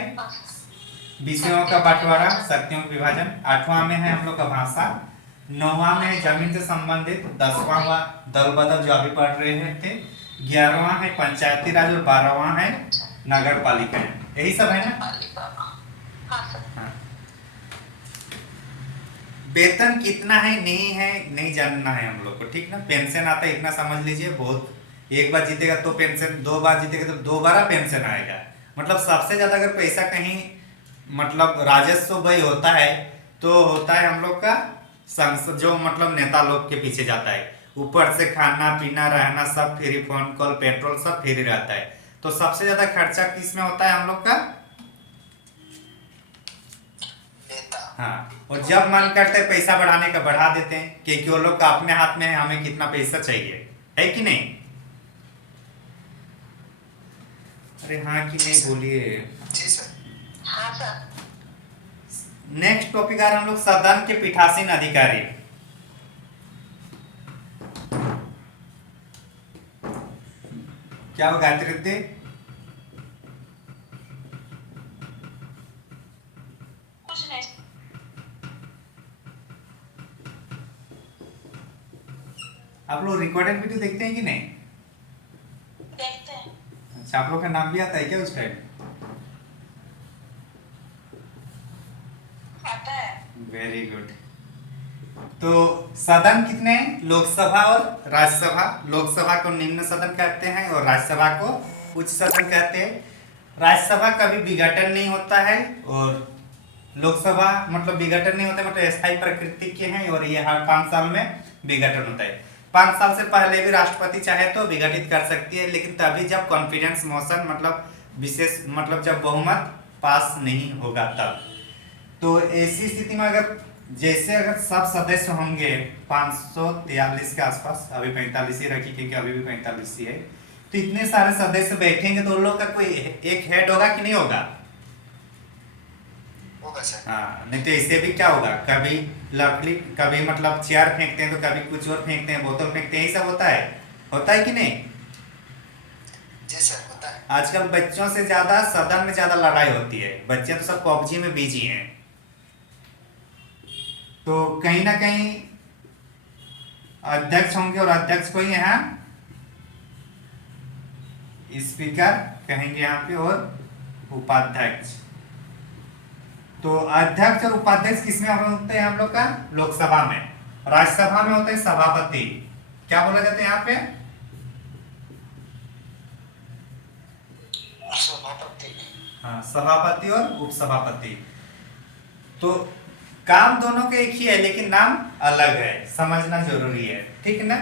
विषयों का बंटवारा, शक्तियों का विभाजन। 8वां में है हम लोग का भाषा। 9वां में है जमीन से संबंधित। 10वां हुआ दल बदल जो अभी पढ़ रहे थे। 11वां है पंचायती राज और 12वां है नगर पालिका। यही सब है ना? हाँ सर। हाँ। वेतन कितना है नहीं जानना है हम लोग को, ठीक ना? पेंशन आता है इतना समझ लीजिए बहुत। एक बार जीतेगा तो पेंशन, 2 बार जीतेगा तो दोबारा पेंशन आएगा। मतलब सबसे ज्यादा अगर पैसा कहीं मतलब राजस्व व्यय होता है तो होता है हम लोग का संसद, जो मतलब नेता लोग के पीछे जाता है। ऊपर से खाना पीना रहना सब फ्री, फोन कॉल पेट्रोल सब फ्री रहता है। तो सबसे ज्यादा खर्चा किस में होता है हम लोग का? हाँ, और जब मन करता है पैसा बढ़ाने का बढ़ा देते हैं क्योंकि वो लोग का अपने हाथ में है हमें कितना पैसा चाहिए, है कि नहीं? अरे हाँ कि नहीं बोलिए। जी सर। हाँ सर। नेक्स्ट टॉपिक आ रहा हम लोग सदन के पीठासीन अधिकारी। क्या वो गायत्री दीदी? कुछ नहीं। आप लोग रिकॉर्डेड वीडियो देखते हैं कि नहीं? देखते हैं। अच्छा, आप लोग का नाम भी आता है क्या उस टाइम? आता है। Very good. तो सदन कितने हैं? लोकसभा और राज्यसभा। लोकसभा को निम्न सदन कहते हैं और राज्यसभा को उच्च सदन कहते हैं। राज्यसभा कभी विघटन नहीं होता है और लोकसभा मतलब विघटन नहीं होता है, मतलब स्थायी प्रकृति के हैं और ये हर 5 साल में विघटन होता है। 5 साल से पहले भी राष्ट्रपति चाहे तो विघटित कर सकती है, लेकिन तभी जब कॉन्फिडेंस मोशन मतलब विशेष मतलब जब बहुमत पास नहीं होगा तब। तो ऐसी स्थिति में अगर जैसे अगर सब सदस्य होंगे 543 के आसपास, अभी 45 ही रखी क्योंकि अभी भी 45 ही है, तो इतने सारे सदस्य बैठेंगे तो उन लोग का कोई एक हेड होगा कि नहीं होगा? होगा सर। हाँ, नहीं तो इससे भी क्या होगा, कभी लकड़ी, कभी मतलब चेयर फेंकते हैं तो कभी कुछ और फेंकते हैं, बोतल फेंकते हैं, यही सब होता है कि नहीं? आजकल बच्चों से ज्यादा सदन में ज्यादा लड़ाई होती है, बच्चे तो सब पबजी में बिजी हैं। तो कहीं ना कहीं अध्यक्ष होंगे और अध्यक्ष को ही यहाँ स्पीकर कहेंगे यहाँ पे, और उपाध्यक्ष। तो अध्यक्ष और उपाध्यक्ष किसमें होते हैं हम लोग का? लोकसभा में। राज्यसभा में होते हैं सभापति। क्या बोला जाता है यहाँ पे? सभापति। हाँ, सभापति और उपसभापति। तो काम दोनों के एक ही है लेकिन नाम अलग है, समझना जरूरी है, ठीक ना?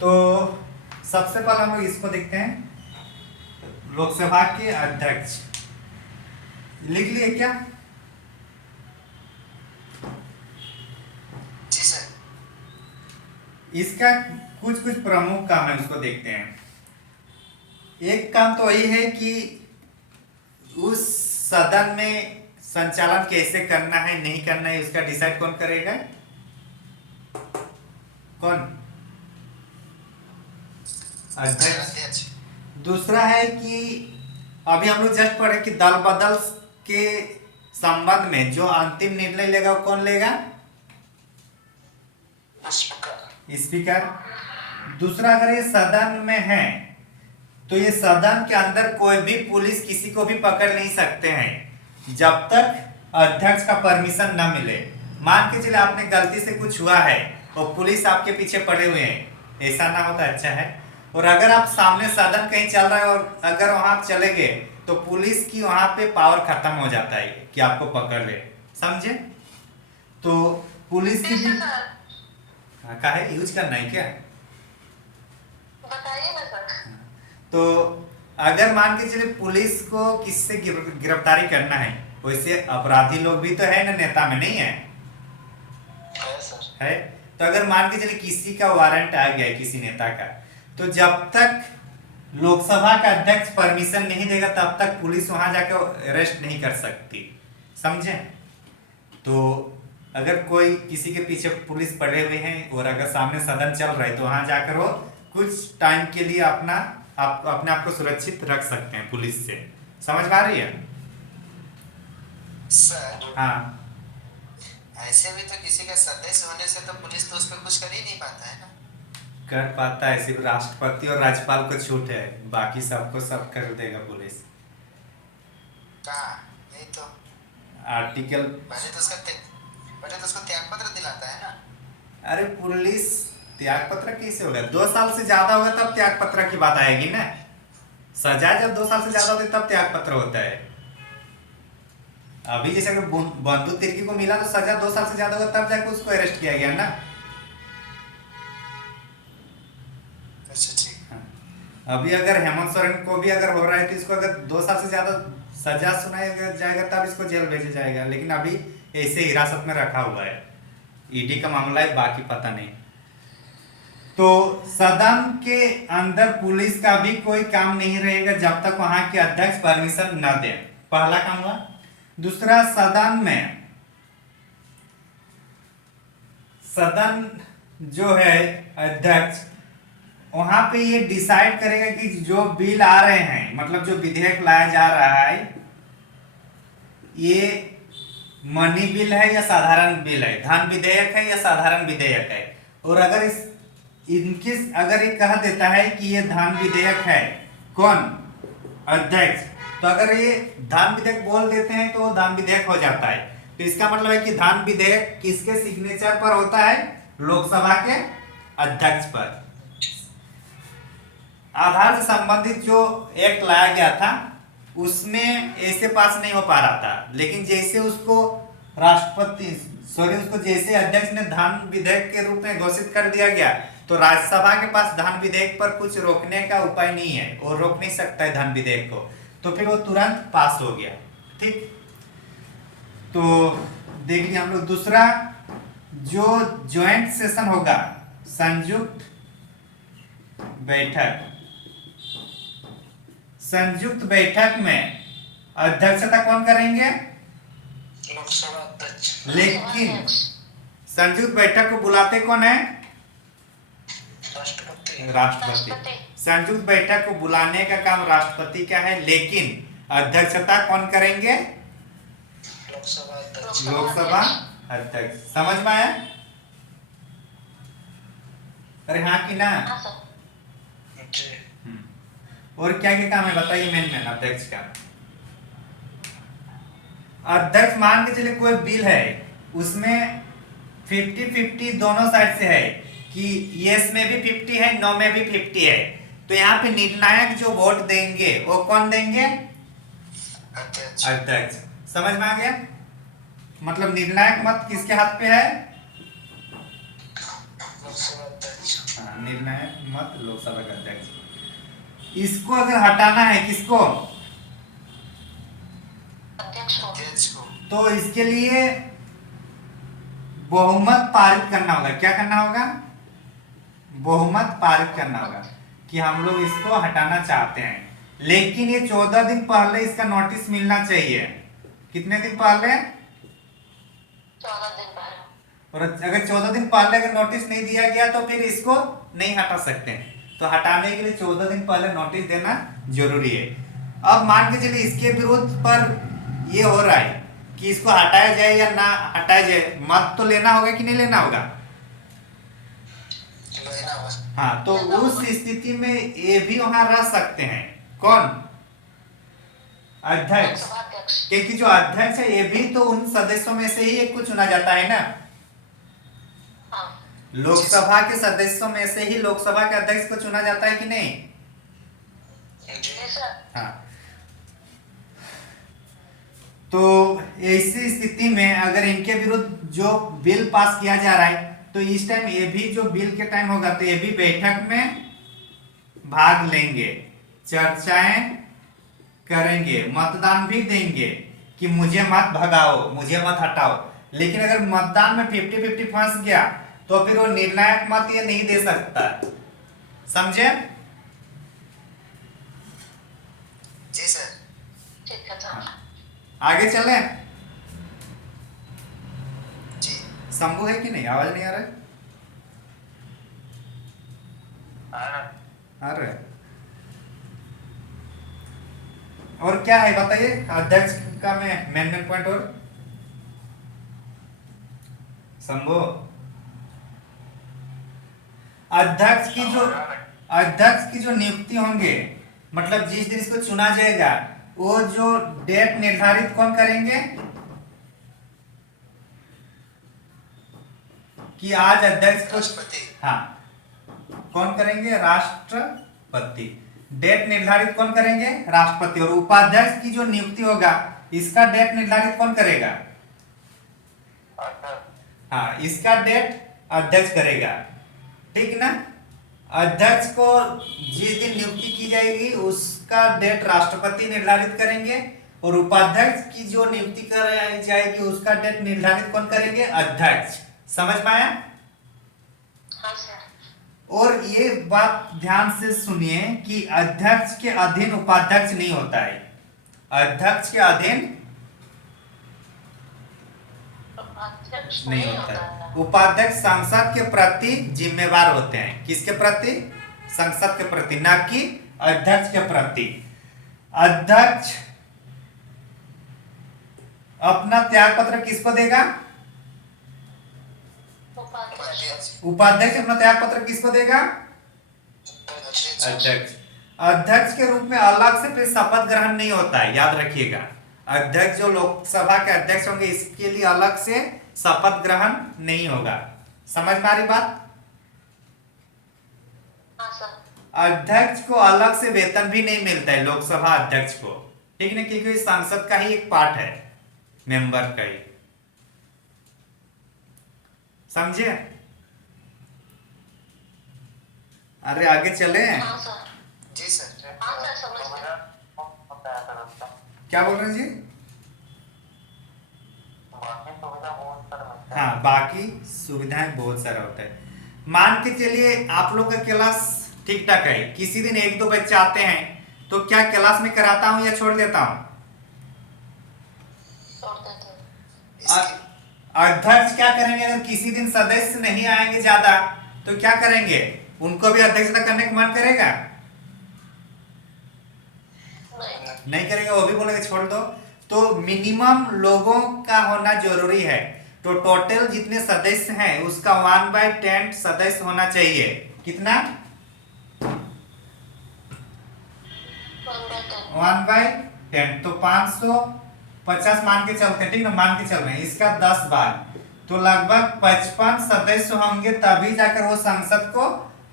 तो सबसे पहले हम लोग इसको देखते हैं, लोकसभा के अध्यक्ष। लिख लिए क्या? जी सर। इसका कुछ कुछ प्रमुख काम है, उसको देखते हैं। एक काम तो वही है कि उस सदन में संचालन कैसे करना है नहीं करना है, उसका डिसाइड कौन करेगा? कौन? अध्यक्ष। दूसरा है कि अभी हम लोग जस्ट पढ़े कि दल बदल के संबंध में जो अंतिम निर्णय लेगा वो कौन लेगा? स्पीकर। दूसरा, अगर ये सदन में है तो ये सदन के अंदर कोई भी पुलिस किसी को भी पकड़ नहीं सकते हैं जब तक अध्यक्ष का परमिशन न मिले। मान के चले आपने गलती से कुछ हुआ है और पुलिस आपके पीछे पड़े हुए हैं, ऐसा ना हो तो अच्छा है। और अगर आप सामने सदन कहीं चल रहा है और अगर वहां आप चले गए तो पुलिस की वहां पे पावर खत्म हो जाता है कि आपको पकड़ ले, समझे? तो पुलिस की भी का है यूज करना है क्या? बताइए ना सर। तो अगर मान के चले पुलिस को किससे गिरफ्तारी करना है, वैसे अपराधी लोग भी तो है ना, नेता में नहीं है? सर है। तो अगर मान के चले किसी का वारंट आ गया है किसी नेता का, तो जब तक लोकसभा का अध्यक्ष परमिशन नहीं देगा तब तक पुलिस वहां जाकर अरेस्ट नहीं कर सकती, समझे? तो अगर कोई किसी के पीछे पुलिस पड़े हुए हैं और अगर सामने सदन चल रहा है तो वहां जाकर वो कुछ टाइम के लिए अपने आप को सुरक्षित रख सकते हैं पुलिस से। समझ में आ रही है? सर हाँ, ऐसे भी तो किसी का सदस्य होने से तो पुलिस तो उस पर कुछ कर ही नहीं पाता है ना। कर पाता है, सिर्फ राष्ट्रपति और राज्यपाल को छूट है, बाकी सबको सब कर देगा पुलिस। कहाँ? नहीं तो आर्टिकल पहले तो उसको त्याग पत्र दिलाता है ना। अरे पुलिस त्याग पत्र कैसे होगा? 2 साल से ज्यादा होगा तब त्याग पत्र की बात आएगी ना। सजा जब 2 साल से ज्यादा होती तब त्याग पत्र होता है। अभी जैसे अगर बंदूक तिर्की को मिला तो सजा 2 साल से ज्यादा होगा तब जाकर उसको अरेस्ट किया गया ना। अच्छा ठीक। हाँ। अभी अगर हेमंत सोरेन को भी अगर हो रहा है तो इसको अगर 2 साल से ज्यादा सजा सुनाया जाएगा तब इसको जेल भेजा जाएगा, लेकिन अभी ऐसे हिरासत में रखा हुआ है। ईडी का मामला है, बाकी पता नहीं। तो सदन के अंदर पुलिस का भी कोई काम नहीं रहेगा जब तक वहां के अध्यक्ष परमिशन न दे, पहला काम हुआ। दूसरा, सदन जो है अध्यक्ष वहां पे ये डिसाइड करेगा कि जो बिल आ रहे हैं, मतलब जो विधेयक लाया जा रहा है, ये मनी बिल है या साधारण बिल है, धन विधेयक है या साधारण विधेयक है। और अगर अगर ये कह देता है कि ये धन विधेयक है, कौन? अध्यक्ष। तो अगर ये धन विधेयक बोल देते हैं तो वो धन विधेयक हो जाता है। तो इसका मतलब है कि धन विधेयक किसके सिग्नेचर पर होता है? लोकसभा के अध्यक्ष पर। आधार से संबंधित जो एक्ट लाया गया था उसमें ऐसे पास नहीं हो पा रहा था, लेकिन जैसे उसको जैसे अध्यक्ष ने धन विधेयक के रूप में घोषित कर दिया गया तो राज्यसभा के पास धन विधेयक पर कुछ रोकने का उपाय नहीं है, और रोक नहीं सकता है धन विधेयक को, तो फिर वो तुरंत पास हो गया। ठीक, तो देख लिया हम लोग। दूसरा, जो ज्वाइंट सेशन होगा, संयुक्त बैठक में अध्यक्षता कौन करेंगे? लोकसभा अध्यक्ष। लेकिन संयुक्त बैठक को बुलाते कौन है? राष्ट्रपति। संयुक्त बैठक को बुलाने का काम राष्ट्रपति का है, लेकिन अध्यक्षता कौन करेंगे? लोकसभा अध्यक्ष। समझ में आया? अरे हाँ कि ना? हाँ सर। और क्या क्या काम है बताइए मेन अध्यक्ष का। अध्यक्ष मान के चलिए कोई बिल है, उसमें 50-50 दोनों साइड से है कि यस में भी 50 है, नो में भी 50 है, तो यहाँ पे निर्णायक जो वोट देंगे वो कौन देंगे? अध्यक्ष। समझ में आ गया? मतलब निर्णायक मत किसके हाथ पे है? हाँ, निर्णायक मत लोकसभा का अध्यक्ष। इसको अगर हटाना है किसको? अध्यक्ष को। तो इसके लिए बहुमत पारित करना होगा। क्या करना होगा? बहुमत पारित करना होगा कि हम लोग इसको हटाना चाहते हैं, लेकिन ये 14 दिन पहले इसका नोटिस मिलना चाहिए। कितने दिन पहले? 14 दिन पहले। और अगर 14 दिन पहले अगर नोटिस नहीं दिया गया तो फिर इसको नहीं हटा सकते हैं। तो हटाने के लिए 14 दिन पहले नोटिस देना जरूरी है। अब मान के चलिए इसके विरोध पर ये हो रहा है कि इसको हटाया जाए या ना हटाया जाए, मत तो लेना होगा कि नहीं लेना होगा? हाँ, तो उस स्थिति में ये भी वहां रह सकते हैं। कौन? अध्यक्ष। क्योंकि जो अध्यक्ष है ये भी तो उन सदस्यों में से ही एक को चुना जाता है ना। हाँ। लोकसभा के सदस्यों में से ही लोकसभा के अध्यक्ष को चुना जाता है कि नहीं? हाँ। तो ऐसी स्थिति में अगर इनके विरुद्ध जो बिल पास किया जा रहा है, तो इस टाइम ये भी जो बिल के टाइम होगा तो ये भी बैठक में भाग लेंगे, चर्चाएं करेंगे, मतदान भी देंगे कि मुझे मत भगाओ, मुझे मत हटाओ। लेकिन अगर मतदान में 50-50 फंस गया तो फिर वो निर्णायक मत ये नहीं दे सकता। समझे? जी सर। ठीक है सर। आगे चले? जी। शंभू है कि नहीं? आवाज नहीं आ रहा है? आ रहा है। और क्या है बताइए अध्यक्ष का मेन पॉइंट। और शंभू, अध्यक्ष की जो नियुक्ति होंगे, मतलब जिस दिन इसको चुना जाएगा वो जो डेट निर्धारित कौन करेंगे कि आज अध्यक्ष को? हाँ, कौन करेंगे? राष्ट्रपति। डेट निर्धारित कौन करेंगे? राष्ट्रपति। और उपाध्यक्ष की जो नियुक्ति होगा इसका डेट निर्धारित कौन करेगा? हाँ, इसका डेट अध्यक्ष करेगा। ठीक ना? अध्यक्ष को जिस दिन नियुक्ति की जाएगी उसका डेट राष्ट्रपति निर्धारित करेंगे, और उपाध्यक्ष की जो नियुक्ति कराई जाएगी उसका डेट निर्धारित कौन करेंगे? अध्यक्ष। समझ में आया? हाँ सर। और ये बात ध्यान से सुनिए कि अध्यक्ष के अधीन उपाध्यक्ष नहीं होता है। अध्यक्ष के अधीन अध्यक्ष नहीं होता है। उपाध्यक्ष संसद के प्रति जिम्मेवार होते हैं। किसके प्रति? संसद के प्रति, ना कि अध्यक्ष के प्रति। अध्यक्ष अपना त्याग पत्र किसको देगा? उपाध्यक्ष अपना त्याग पत्र किसको देगा? अध्यक्ष। अध्यक्ष के रूप में अलग से फिर शपथ ग्रहण नहीं होता है, याद रखिएगा। अध्यक्ष जो लोकसभा के अध्यक्ष होंगे इसके लिए अलग से शपथ ग्रहण नहीं होगा। समझ में आ रही बात? हाँ सर। अध्यक्ष को अलग से वेतन भी नहीं मिलता है लोकसभा अध्यक्ष को, ठीक है, क्योंकि संसद का ही एक पार्ट है, मेंबर का ही। समझे? अरे आगे चले? हाँ सर। जी सर। हाँ सर, समझ गया। क्या बोल रहे हैं जी? बाकी सुविधा बहुत सारा हाँ, बाकी सुविधाएं बहुत सारा होता है। मान के चलिए आप लोग का क्लास ठीक ठाक है, किसी दिन 1-2 बच्चे आते हैं तो क्या क्लास में कराता हूँ या छोड़ देता हूँ? छोड़ देते हैं। अध्यक्ष क्या करेंगे? अगर किसी दिन सदस्य नहीं आएंगे ज्यादा तो क्या करेंगे? उनको भी अध्यक्षता करने का मन करेगा? नहीं। नहीं करेगा, वो भी बोलेगा छोड़ दो। तो मिनिमम लोगों का होना जरूरी है। तो टोटल जितने सदस्य हैं उसका 1/10 सदस्य होना चाहिए। कितना? 1/10। तो 550 मान के चलते हैं, ठीक ना, मान के चल रहे हैं, इसका 10 बार तो लगभग 55 सदस्य होंगे, तभी जाकर वो संसद को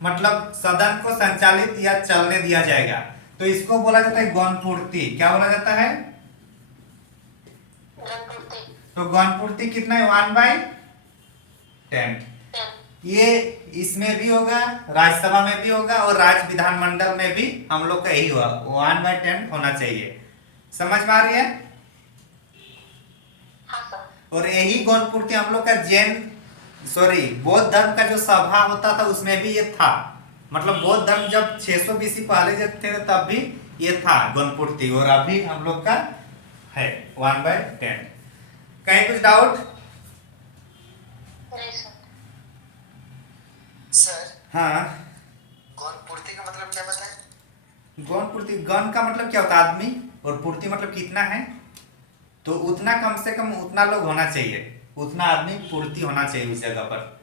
मतलब सदन को संचालित या चलने दिया जाएगा। तो इसको बोला जाता है गणपूर्ति। क्या बोला जाता है? गणपूर्ति। तो गणपूर्ति कितना है? 1/10। 10। ये इसमें भी होगा, राज्यसभा में भी होगा और राज्य विधानमंडल में भी हम लोग का यही हुआ, 1/10 होना चाहिए। समझ में आ रही है? हाँ सर। और यही गणपूर्ति हम लोग का बौद्ध धर्म का जो सभा होता था उसमें भी ये था। मतलब बौद्ध धर्म जब 600 BC पहले जब थे तब भी ये था गणपूर्ति, और अभी हम लोग का है 1/10। कहीं कुछ डाउट? नहीं सर। सर हाँ, गणपूर्ति का मतलब क्या बताएं? गणपूर्ति, गण का मतलब क्या होता है? आदमी, और पूर्ति मतलब कितना है, तो उतना कम से कम उतना लोग होना चाहिए, उतना आदमी पूर्ति होना चाहिए उस जगह पर।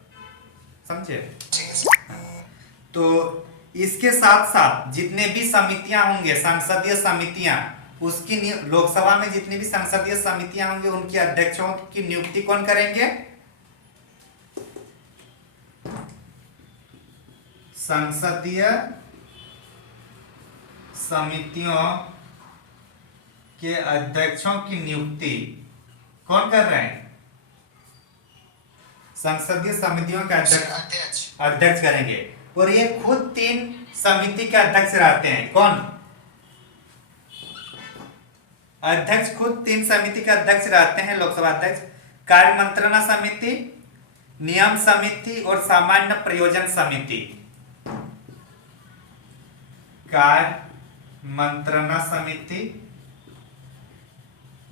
समझे? ठीक है सर। तो इसके साथ साथ जितने भी समितियां होंगे, संसदीय समितियां, उसकी लोकसभा में जितनी भी संसदीय समितियां होंगी उनकी अध्यक्षों की नियुक्ति कौन करेंगे? संसदीय समितियों के अध्यक्षों की नियुक्ति कौन कर रहे हैं? संसदीय समितियों के अध्यक्ष करेंगे। और ये खुद 3 समिति के अध्यक्ष रहते हैं। कौन? अध्यक्ष खुद 3 समिति के अध्यक्ष रहते हैं, लोकसभा अध्यक्ष। कार्य मंत्रणा समिति, नियम समिति और सामान्य प्रयोजन समिति। कार्य मंत्रणा समिति,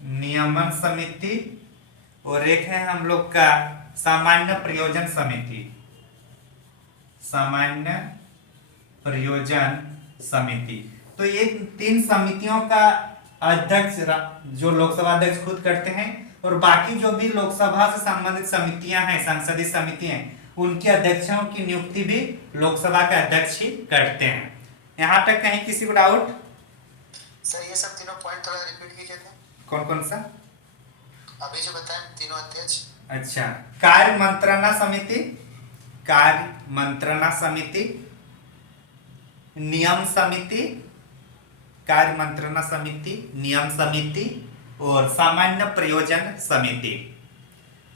नियमन समिति और एक है हम लोग का सामान्य प्रयोजन समिति। सामान्य प्रयोजन समिति। तो ये 3 समितियों का अध्यक्ष जो लोकसभा अध्यक्ष खुद करते हैं, और बाकी जो भी लोकसभा से संबंधित समितियां हैं, संसदीय समितियां, उनके अध्यक्षों की नियुक्ति भी लोकसभा के अध्यक्ष ही करते हैं। यहाँ तक कहीं किसी को डाउट? सर ये सब तीनों पॉइंट थोड़ा रिपीट कीजिए थे। कौन कौन सा? अभी जो बताएं तीनों अध्यक्ष। अच्छा, कार्य मंत्रणा समिति, कार्य मंत्रणा समिति, नियम समिति, कार्य मंत्रणा समिति, नियम समिति और सामान्य प्रयोजन समिति,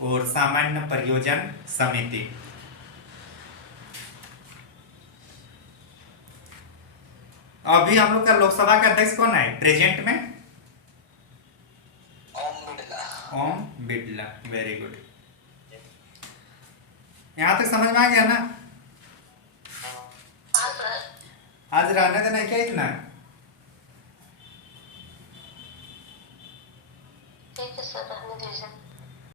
और सामान्य प्रयोजन समिति। अभी हम लोग का लोकसभा का अध्यक्ष कौन है प्रेजेंट में? ओम बिड़ला। ओम बिड़ला। Very good. यहाँ तक समझ में आ गया ना? हाँ सर। आज रहने देना है क्या इतना? ठीक है सर, रहने दीजिए।